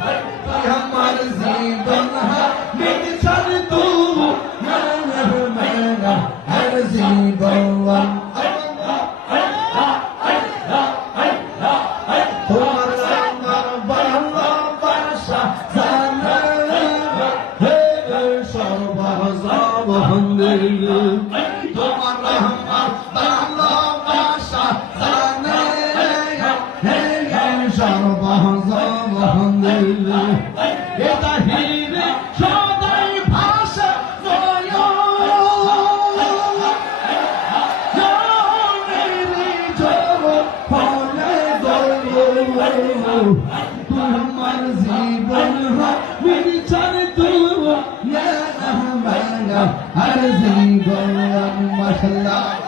তুই আমার জীবন মিশন তু মেরা হর জীবন তোমার আমার ভালোবাসা জানা হে সর্বজবন্দির তোমার আমার ভালোবাসা জানা হে সর্বজবন্দির এটা হিরে সদাই ভাষা জয় তোমার জীবন মিশন তু মেরা হর জীবন মাশাআল্লাহ